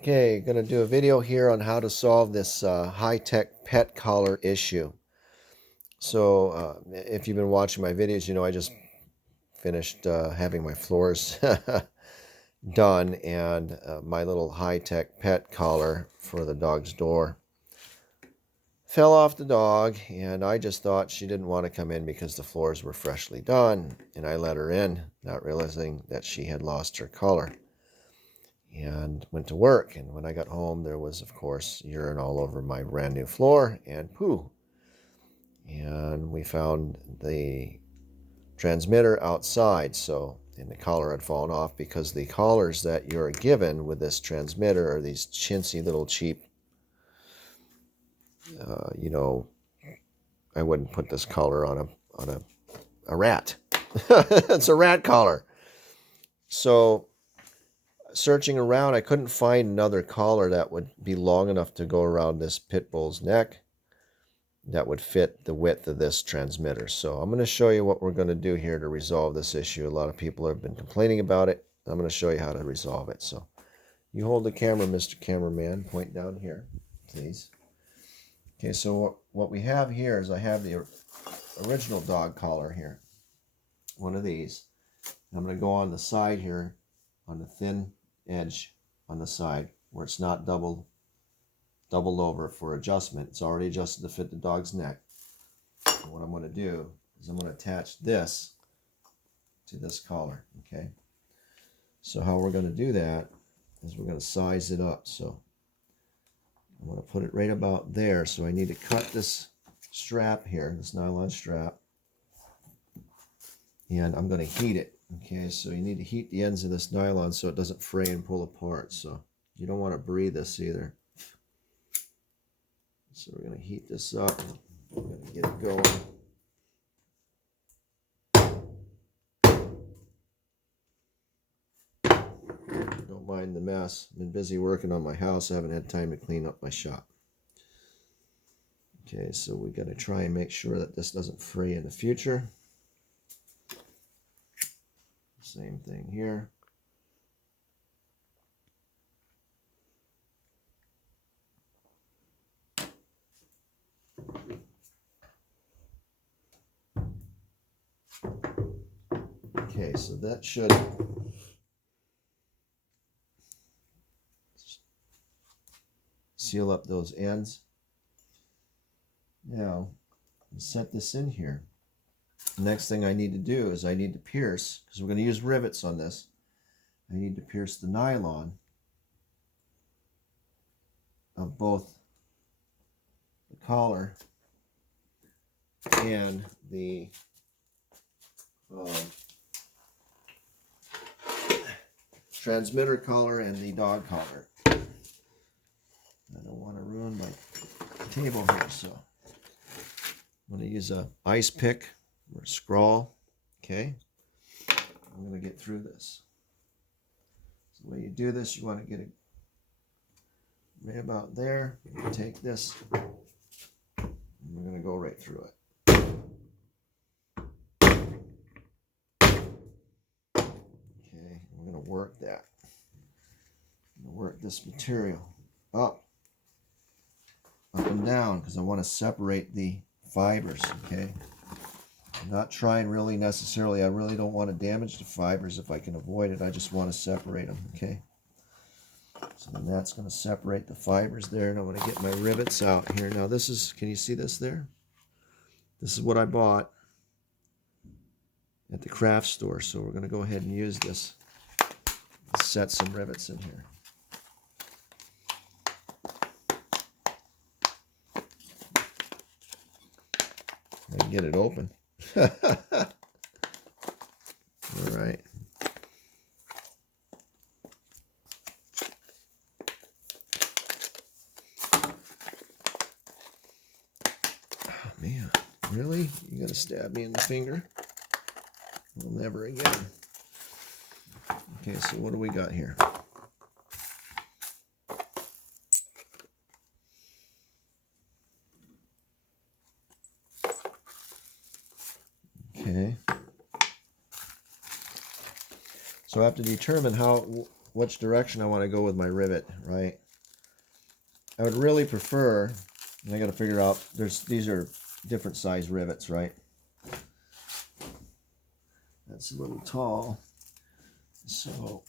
Okay, going to do a video here on how to solve this high-tech pet collar issue. So if you've been watching my videos, you know I just finished having my floors done, and my little high-tech pet collar for the dog's door fell off the dog, and I just thought she didn't want to come in because the floors were freshly done, and I let her in, not realizing that she had lost her collar. And went to work, and when I got home there was, of course, urine all over my brand new floor and poo. And we found the transmitter outside, and the collar had fallen off, because the collars that you're given with this transmitter are these chintzy little cheap, you know, I wouldn't put this collar on a rat. It's a rat collar. So searching around, I couldn't find another collar that would be long enough to go around this pit bull's neck that would fit the width of this transmitter. So I'm going to show you what we're going to do here to resolve this issue. A lot of people have been complaining about it. I'm going to show you how to resolve it. So you hold the camera, Mr. Cameraman. Point down here, please. Okay, so what we have here is I have the original dog collar here, one of these. I'm going to go on the side here, on the thin edge on the side where it's not doubled over for adjustment. It's already adjusted to fit the dog's neck. And what I'm going to do is I'm going to attach this to this collar. Okay, so how we're going to do that is we're going to size it up. So I'm going to put it right about there. So I need to cut this strap here, this nylon strap, and I'm going to heat it. Okay, so you need to heat the ends of this nylon so it doesn't fray and pull apart. So you don't want to breathe this either. So we're going to heat this up. We're going to get it going. Don't mind the mess. I've been busy working on my house. I haven't had time to clean up my shop. Okay, so we got to try and make sure that this doesn't fray in the future. Same thing here. Okay, so that should seal up those ends. Now, set this in here. The next thing I need to do is I need to pierce, because we're going to use rivets on this. I need to pierce the nylon of both the collar and the transmitter collar and the dog collar. I don't want to ruin my table here, so I'm going to use a ice pick or a scrawl. Okay, I'm going to get through this. So the way you do this, you want to get it right about there. Take this, and we're going to go right through it. Okay, we're going to work that. I'm going to work this material up and down, because I want to separate the fibers. Okay, I'm not trying really necessarily, I really don't want to damage the fibers if I can avoid it. I just want to separate them. Okay, so then that's going to separate the fibers there, and I'm going to get my rivets out here. Now this is, can you see this there? This is what I bought at the craft store, so we're going to go ahead and use this. Set some rivets in here. I can get it open. All right. Oh, man, really? You gonna stab me in the finger? Well, never again. Okay, so what do we got here? Okay. So I have to determine which direction I want to go with my rivet, right? I would really prefer, and I got to figure out, these are different size rivets, right? That's a little tall. So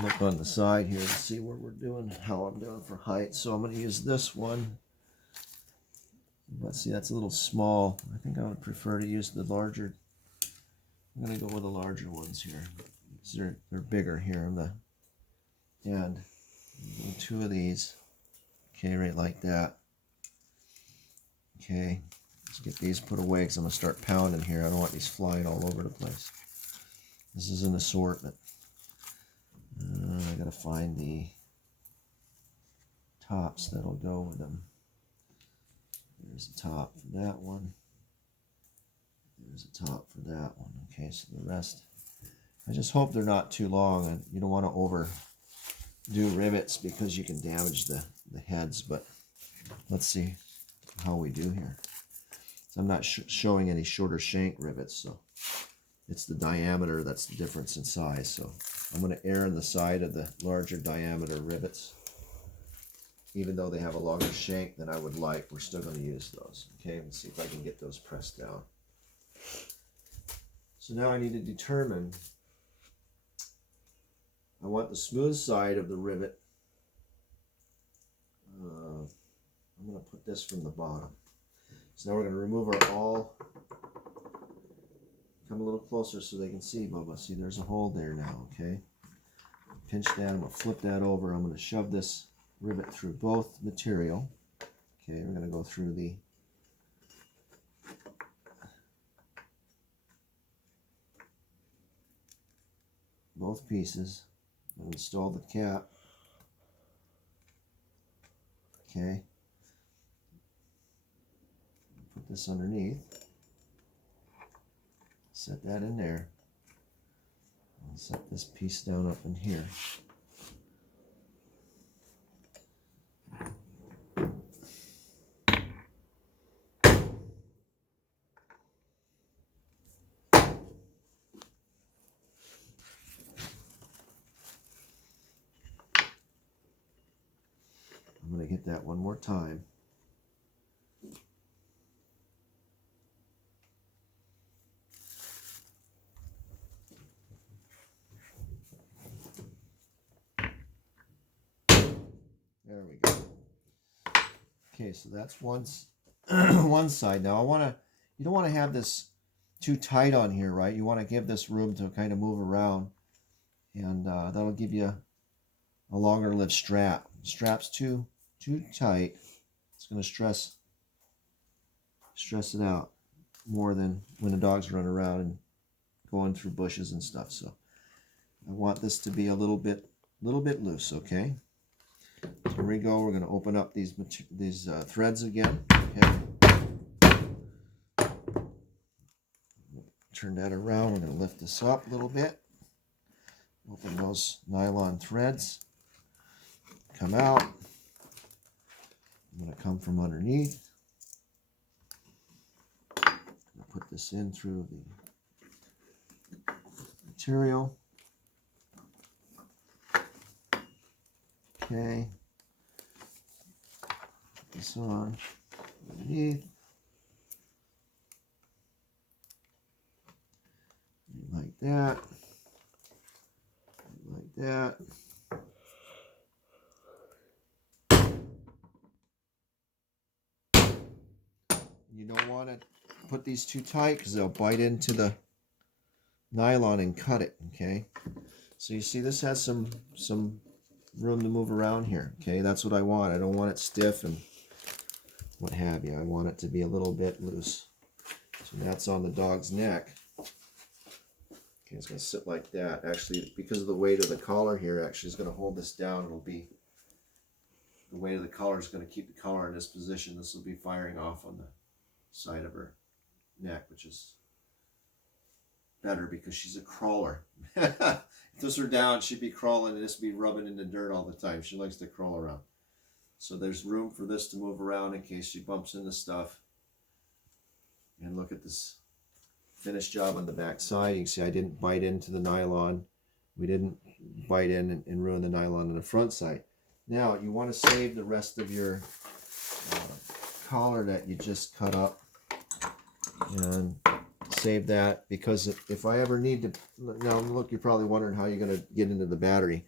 look on the side here to see where we're doing, how I'm doing for height. So I'm going to use this one. Let's see, that's a little small. I think I would prefer to use the larger. I'm going to go with the larger ones here. They're bigger here on the end. 2 of these. Okay, right like that. Okay, let's get these put away because I'm going to start pounding here. I don't want these flying all over the place. This is an assortment. I gotta find the tops that'll go with them. There's a top for that one. There's a top for that one. Okay, so the rest, I just hope they're not too long. And you don't want to overdo rivets because you can damage the heads. But let's see how we do here. So I'm not showing any shorter shank rivets, so it's the diameter that's the difference in size. So I'm going to err on the side of the larger diameter rivets. Even though they have a longer shank than I would like, we're still going to use those. Okay, let's see if I can get those pressed down. So now I need to determine, I want the smooth side of the rivet. I'm going to put this from the bottom. So now we're going to remove our awl. Come a little closer so they can see, Bubba. See, there's a hole there now, okay? Pinch that, I'm going to flip that over. I'm going to shove this rivet through both material. Okay, we're going to go through the both pieces. I'm going to install the cap. Okay. Put this underneath. Set that in there. I'll set this piece down up in here. I'm going to hit that one more time. There we go. Okay, so that's one side. Now you don't want to have this too tight on here, right? You want to give this room to kind of move around, and that'll give you a longer lived strap. Strap's too tight, it's going to stress it out more than when the dogs run around and going through bushes and stuff. So I want this to be a little bit loose. Okay. Here we go. We're going to open up these threads again. Okay. Turn that around. We're going to lift this up a little bit. Open those nylon threads. Come out. I'm going to come from underneath. I'm going to put this in through the material. Okay. Put this on underneath. Like that. Like that. You don't want to put these too tight because they'll bite into the nylon and cut it. Okay. So you see this has some room to move around here. Okay, that's what I want. I don't want it stiff and what have you. I want it to be a little bit loose. So that's on the dog's neck. Okay, it's going to sit like that. Actually, because of the weight of the collar here, actually is going to hold this down. It'll be, the weight of the collar is going to keep the collar in this position. This will be firing off on the side of her neck, which is better because she's a crawler. If this were down, she'd be crawling and this would be rubbing in the dirt all the time. She likes to crawl around. So there's room for this to move around in case she bumps into stuff. And look at this finish job on the back side. You can see I didn't bite into the nylon. We didn't bite in and ruin the nylon on the front side. Now you want to save the rest of your collar that you just cut up, and save that, because if I ever need to, now look, you're probably wondering how you're going to get into the battery.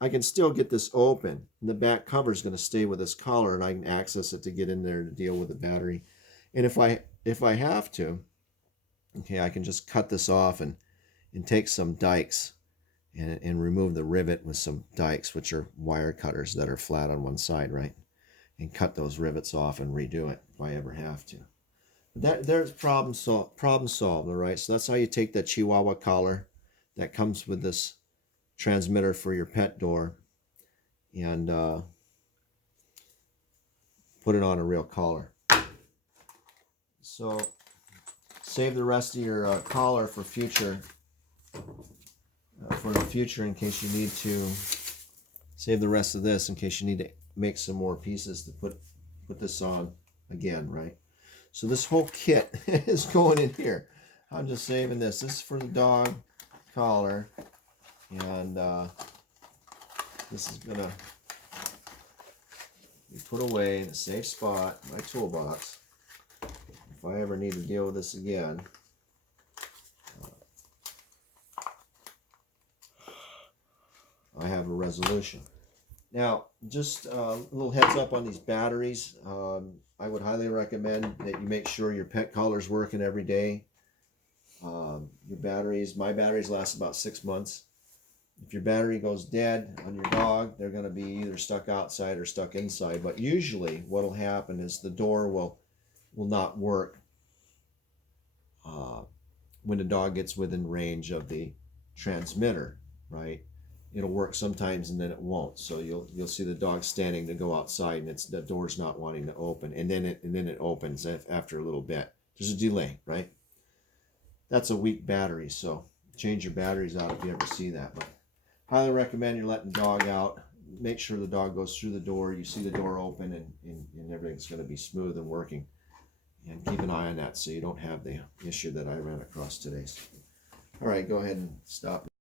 I can still get this open, and the back cover is going to stay with this collar, and I can access it to get in there to deal with the battery. And if I have to, okay, I can just cut this off and take some dikes and remove the rivet with some dikes, which are wire cutters that are flat on one side, right? And cut those rivets off and redo it if I ever have to. There's problem solved, all right? So that's how you take that Chihuahua collar that comes with this transmitter for your pet door and put it on a real collar. So save the rest of your collar for future, in case you need to. Save the rest of this in case you need to make some more pieces to put this on again, right? So this whole kit is going in here. I'm just saving this. This is for the dog collar, and this is gonna be put away in a safe spot in my toolbox. If I ever need to deal with this again, I have a resolution. Now, just a little heads up on these batteries. I would highly recommend that you make sure your pet collar's working every day. Your batteries, my batteries last about 6 months. If your battery goes dead on your dog, they're going to be either stuck outside or stuck inside. But usually what will happen is the door will not work when the dog gets within range of the transmitter, right? It'll work sometimes and then it won't. So you'll see the dog standing to go outside, and the door's not wanting to open, and then it opens after a little bit. There's a delay, right? That's a weak battery, so change your batteries out if you ever see that. But highly recommend you're letting the dog out. Make sure the dog goes through the door. You see the door open, and everything's going to be smooth and working. And keep an eye on that so you don't have the issue that I ran across today. All right, go ahead and stop.